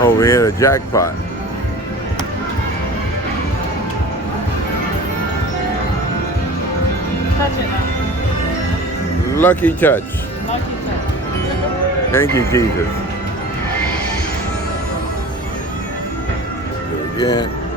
Oh, we hit a jackpot. Touch it now. Lucky touch. Lucky touch. Thank you, Jesus. Again.